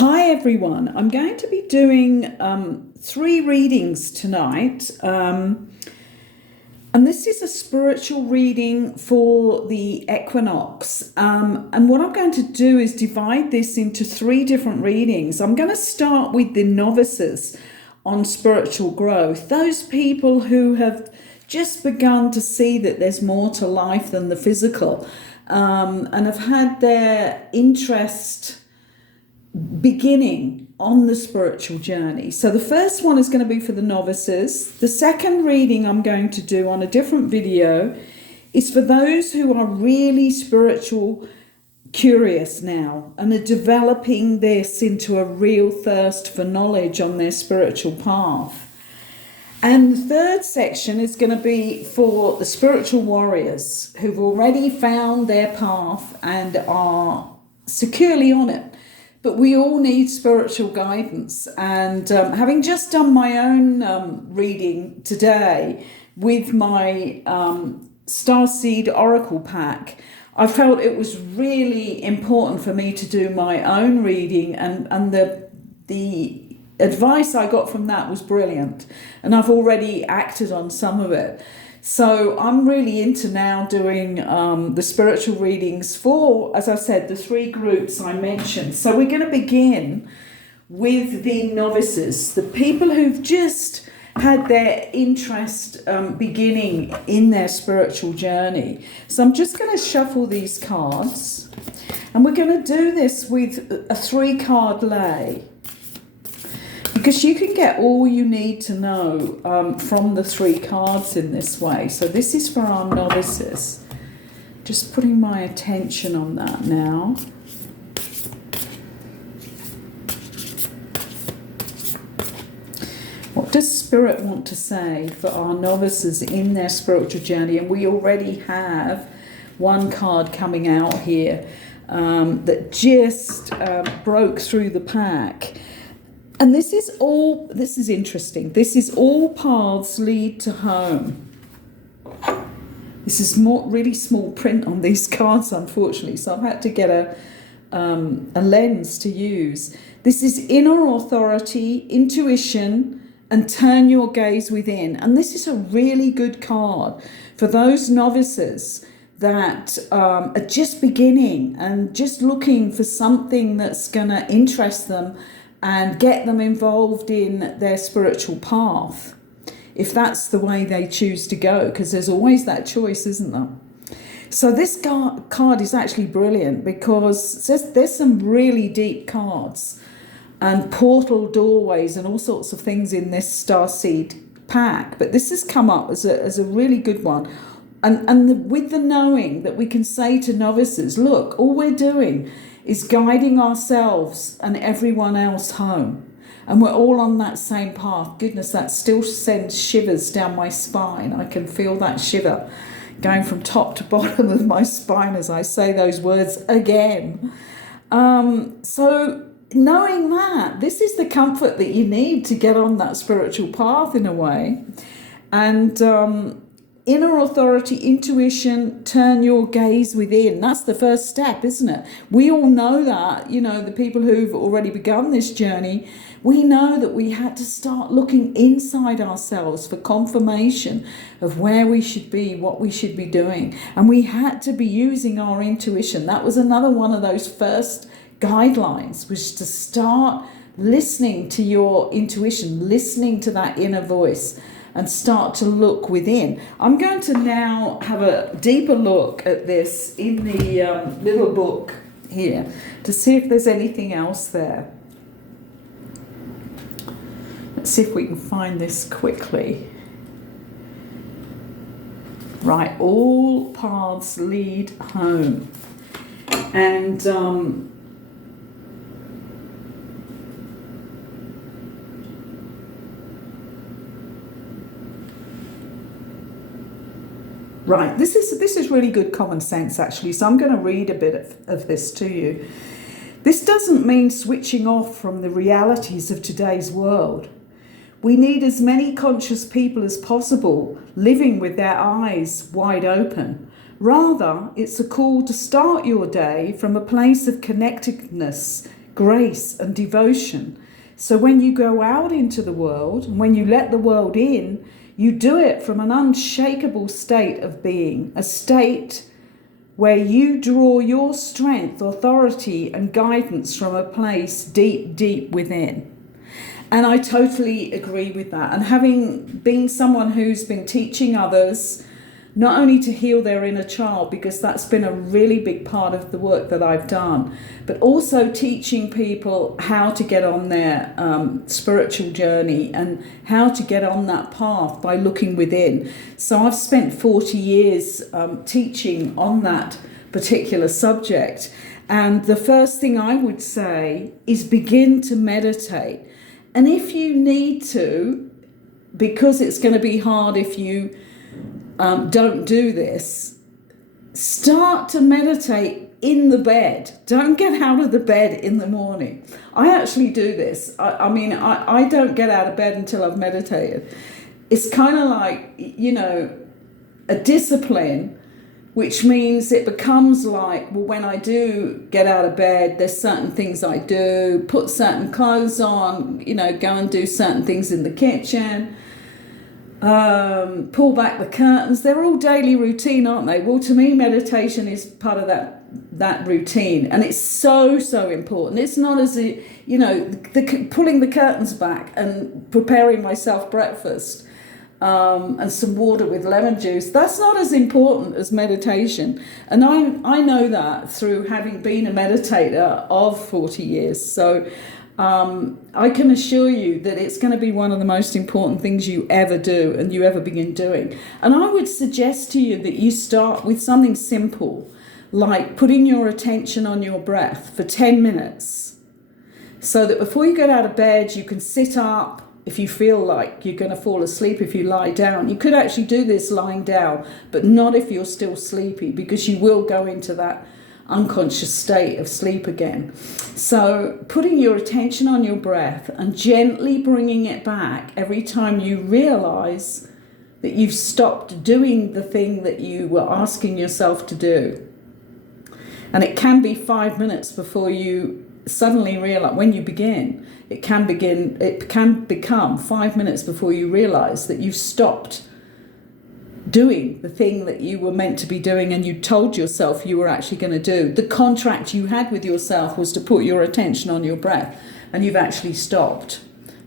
Hi everyone, I'm going to be doing 3 readings tonight, and this is a spiritual reading for the equinox, and what I'm going to do is divide this into 3 different readings. I'm going to start with the novices on spiritual growth, those people who have just begun to see that there's more to life than the physical, and have had their interest beginning on the spiritual journey. So the first one is going to be for the novices. The second reading I'm going to do on a different video is for those who are really spiritual curious now and are developing this into a real thirst for knowledge on their spiritual path. And the third section is going to be for the spiritual warriors who've already found their path and are securely on it. But we all need spiritual guidance. And having just done my own reading today with my Starseed Oracle pack, I felt it was really important for me to do my own reading, and the advice I got from that was brilliant. And I've already acted on some of it. So I'm really into now doing the spiritual readings for, as I said, the 3 groups I mentioned. So we're going to begin with the novices, the people who've just had their interest beginning in their spiritual journey. So I'm just going to shuffle these cards, and we're going to do this with a 3-card lay, because you can get all you need to know from the 3 cards in this way. So this is for our novices. Just putting my attention on that now. What does Spirit want to say for our novices in their spiritual journey? And we already have 1 card coming out here that just broke through the pack. And this is interesting. This is all paths lead to home. This is really small print on these cards, unfortunately, so I've had to get a lens to use. This is inner authority, intuition, and turn your gaze within. And this is a really good card for those novices that are just beginning and just looking for something that's going to interest them and get them involved in their spiritual path, if that's the way they choose to go, because there's always that choice, isn't there? So this card is actually brilliant because there's some really deep cards and portal doorways and all sorts of things in this Starseed pack, but this has come up as a really good one. With the knowing that we can say to novices, look, all we're doing is guiding ourselves and everyone else home. And we're all on that same path. Goodness, that still sends shivers down my spine. I can feel that shiver going from top to bottom of my spine as I say those words again. So knowing that, this is the comfort that you need to get on that spiritual path in a way. And inner authority, intuition, turn your gaze within. That's the first step, isn't it? We all know that, the people who've already begun this journey, we know that we had to start looking inside ourselves for confirmation of where we should be, what we should be doing. And we had to be using our intuition. That was another one of those first guidelines, was to start listening to your intuition, listening to that inner voice, and start to look within. I'm going to now have a deeper look at this in the little book here to see if there's anything else there. Let's see if we can find this quickly. Right, all paths lead home. And right, this is really good common sense, actually, so I'm going to read a bit of this to you. This doesn't mean switching off from the realities of today's world. We need as many conscious people as possible living with their eyes wide open. Rather, it's a call to start your day from a place of connectedness, grace and devotion. So when you go out into the world, and when you let the world in, you do it from an unshakable state of being, a state where you draw your strength, authority, and guidance from a place deep, deep within. And I totally agree with that. And having been someone who's been teaching others not only to heal their inner child, because that's been a really big part of the work that I've done, but also teaching people how to get on their spiritual journey and how to get on that path by looking within. So I've spent 40 years teaching on that particular subject. And the first thing I would say is begin to meditate. And if you need to, because it's going to be hard if you don't do this, start to meditate in the bed. Don't get out of the bed in the morning. I actually do this. I don't get out of bed until I've meditated. It's kind of like, a discipline, which means it becomes like, well, when I do get out of bed, there's certain things I do, put certain clothes on, go and do certain things in the kitchen, pull back the curtains. They're all daily routine, aren't they? Well, to me, meditation is part of that routine, and it's so important. It's not as pulling the curtains back and preparing myself breakfast and some water with lemon juice. That's not as important as meditation, and I know that through having been a meditator of 40 years. So I can assure you that it's going to be one of the most important things you ever do and you ever begin doing. And I would suggest to you that you start with something simple, like putting your attention on your breath for 10 minutes. So that before you get out of bed, you can sit up. If you feel like you're going to fall asleep, if you lie down, you could actually do this lying down, but not if you're still sleepy, because you will go into that unconscious state of sleep again. So putting your attention on your breath and gently bringing it back every time you realize that you've stopped doing the thing that you were asking yourself to do. And it can be 5 minutes before you suddenly realize, when you begin, it can become 5 minutes before you realize that you've stopped doing the thing that you were meant to be doing and you told yourself you were actually going to do. The contract you had with yourself was to put your attention on your breath, and you've actually stopped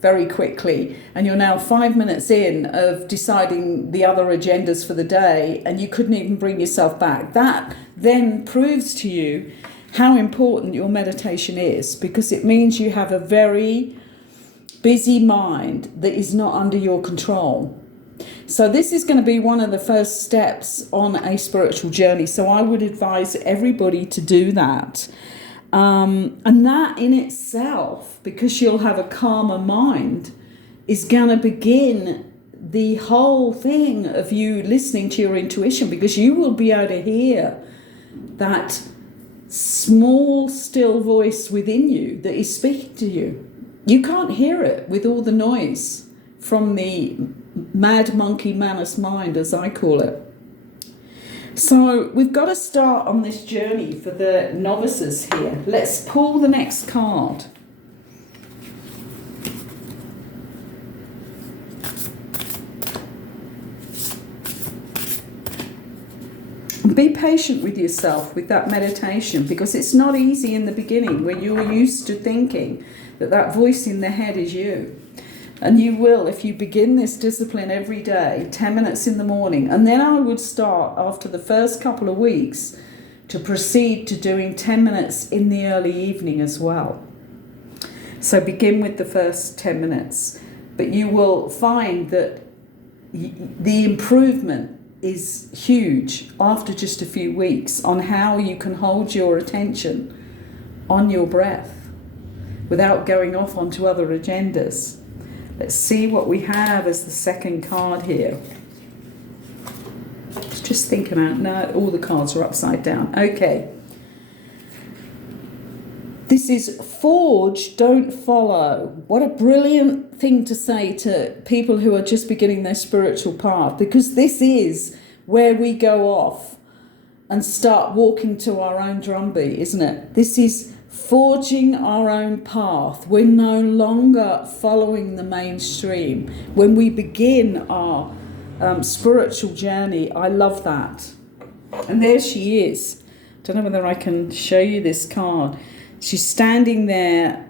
very quickly, and you're now 5 minutes in of deciding the other agendas for the day, and you couldn't even bring yourself back. That then proves to you how important your meditation is, because it means you have a very busy mind that is not under your control. So this is going to be one of the first steps on a spiritual journey. So I would advise everybody to do that. And that in itself, because you'll have a calmer mind, is going to begin the whole thing of you listening to your intuition, because you will be able to hear that small, still voice within you that is speaking to you. You can't hear it with all the noise from the mad monkey manus mind, as I call it. So we've got to start on this journey for the novices here. Let's pull the next card. Be patient with yourself with that meditation, because it's not easy in the beginning when you're used to thinking that voice in the head is you. And you will, if you begin this discipline every day, 10 minutes in the morning. And then I would start after the first couple of weeks to proceed to doing 10 minutes in the early evening as well. So begin with the first 10 minutes. But you will find that the improvement is huge after just a few weeks on how you can hold your attention on your breath without going off onto other agendas. Let's see what we have as the second card here. Just thinking out. No, all the cards are upside down. Okay. This is forge, don't follow. What a brilliant thing to say to people who are just beginning their spiritual path, because this is where we go off and start walking to our own drumbeat, isn't it? This is forging our own path. We're no longer following the mainstream. When we begin our spiritual journey, I love that. And there she is. Don't know whether I can show you this card. She's standing there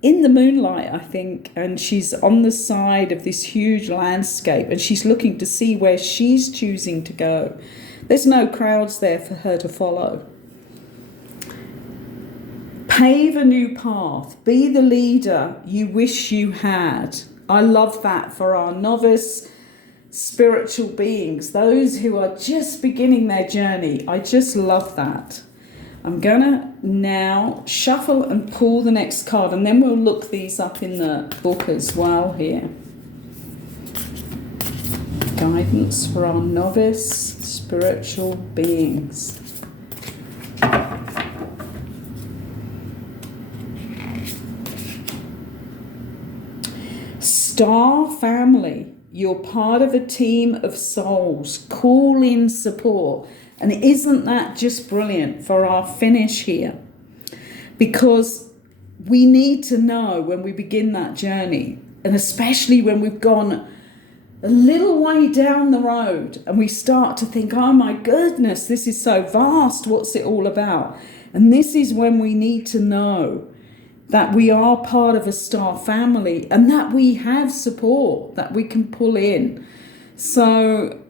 in the moonlight, I think, and she's on the side of this huge landscape, and she's looking to see where she's choosing to go. There's no crowds there for her to follow. Pave a new path. Be the leader you wish you had. I love that for our novice spiritual beings, those who are just beginning their journey. I just love that. I'm going to now shuffle and pull the next card, and then we'll look these up in the book as well here. Guidance for our novice spiritual beings. Star family. You're part of a team of souls. Call in support. And isn't that just brilliant for our finish here? Because we need to know when we begin that journey, and especially when we've gone a little way down the road and we start to think, oh my goodness, this is so vast, what's it all about? And this is when we need to know that we are part of a star family and that we have support that we can pull in. So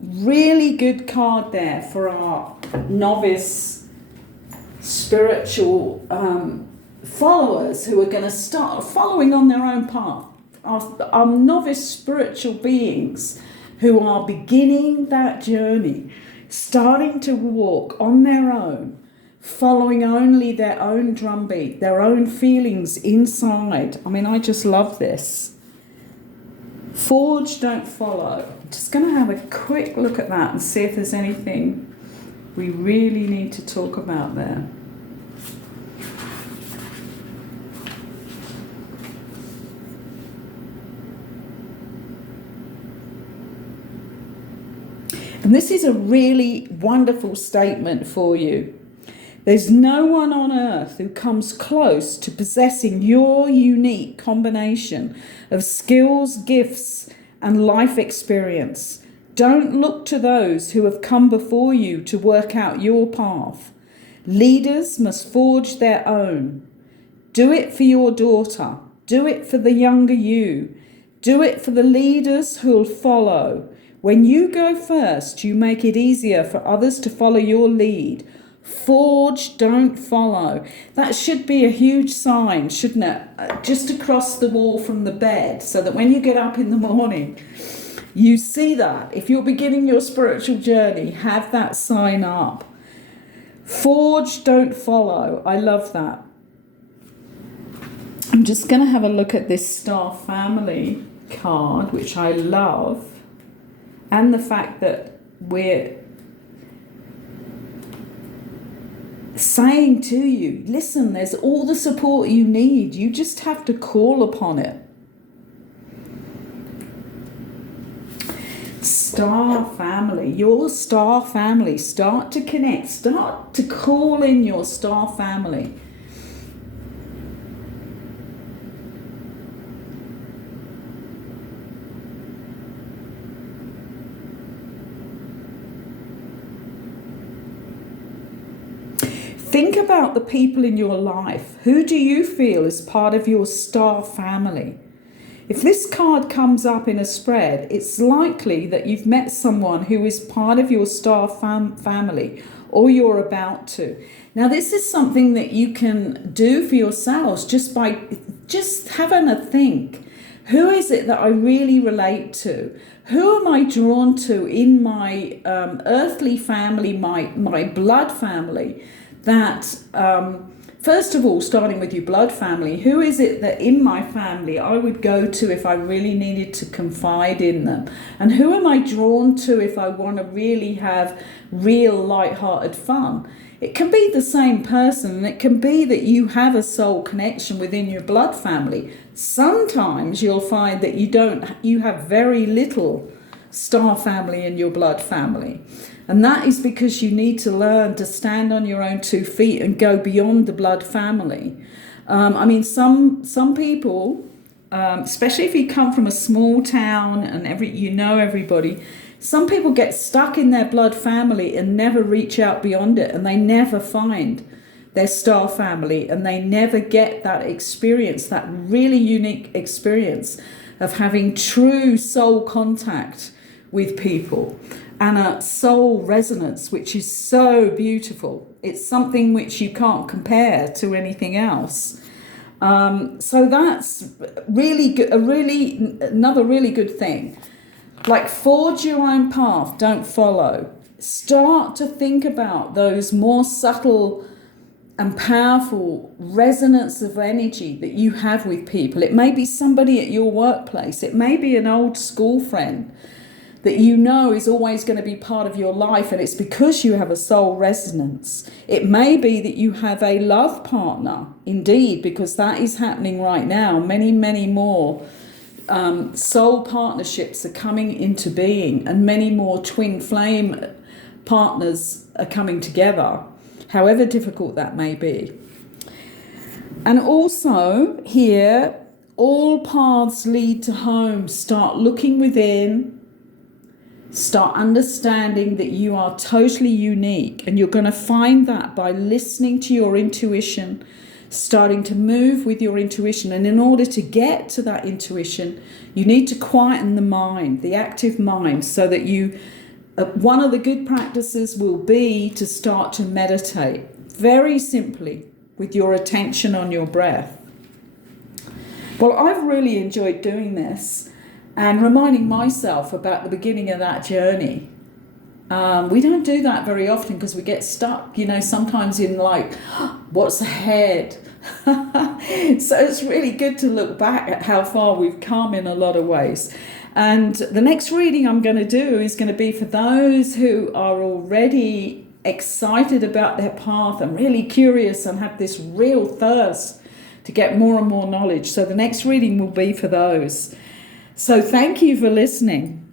really good card there for our novice spiritual followers who are going to start following on their own path. Our novice spiritual beings who are beginning that journey, starting to walk on their own, following only their own drumbeat, their own feelings inside. I mean, I just love this. Forge, don't follow. I'm just going to have a quick look at that and see if there's anything we really need to talk about there. And this is a really wonderful statement for you. There's no one on earth who comes close to possessing your unique combination of skills, gifts, and life experience. Don't look to those who have come before you to work out your path. Leaders must forge their own. Do it for your daughter. Do it for the younger you. Do it for the leaders who'll follow. When you go first, you make it easier for others to follow your lead. Forge, don't follow. That should be a huge sign, shouldn't it? Just across the wall from the bed, so that when you get up in the morning, you see that. If you're beginning your spiritual journey, have that sign up. Forge, don't follow. I love that. I'm just going to have a look at this Star Family card, which I love, and the fact that we're saying to you, listen, there's all the support you need. You just have to call upon it. Star family, your star family. Start to connect. Start to call in your star family. Think about the people in your life. Who do you feel is part of your star family? If this card comes up in a spread, it's likely that you've met someone who is part of your star family, or you're about to. Now, this is something that you can do for yourselves just by having a think. Who is it that I really relate to? Who am I drawn to in my earthly family, my blood family? That, first of all, starting with your blood family, who is it that in my family I would go to if I really needed to confide in them? And who am I drawn to if I want to really have real light-hearted fun? It can be the same person, and it can be that you have a soul connection within your blood family. Sometimes you'll find that you have very little star family in your blood family. And that is because you need to learn to stand on your own 2 feet and go beyond the blood family. I mean, some people, especially if you come from a small town and you know everybody, some people get stuck in their blood family and never reach out beyond it, and they never find their star family, and they never get that experience, that really unique experience of having true soul contact with people and a soul resonance, which is so beautiful. It's something which you can't compare to anything else. So that's really good, another really good thing. Like, forge your own path, don't follow. Start to think about those more subtle and powerful resonance of energy that you have with people. It may be somebody at your workplace. It may be an old school friend that you know is always going to be part of your life, and it's because you have a soul resonance. It may be that you have a love partner, indeed, because that is happening right now. Many, many more soul partnerships are coming into being, and many more twin flame partners are coming together, however difficult that may be. And also here, all paths lead to home. Start looking within. Start understanding that you are totally unique, and you're going to find that by listening to your intuition, starting to move with your intuition. And in order to get to that intuition, you need to quieten the mind, the active mind, so that you, one of the good practices will be to start to meditate very simply with your attention on your breath. Well, I've really enjoyed doing this and reminding myself about the beginning of that journey. We don't do that very often because we get stuck, sometimes in like, what's ahead? So it's really good to look back at how far we've come in a lot of ways. And the next reading I'm going to do is going to be for those who are already excited about their path and really curious and have this real thirst to get more and more knowledge. So the next reading will be for those. So thank you for listening.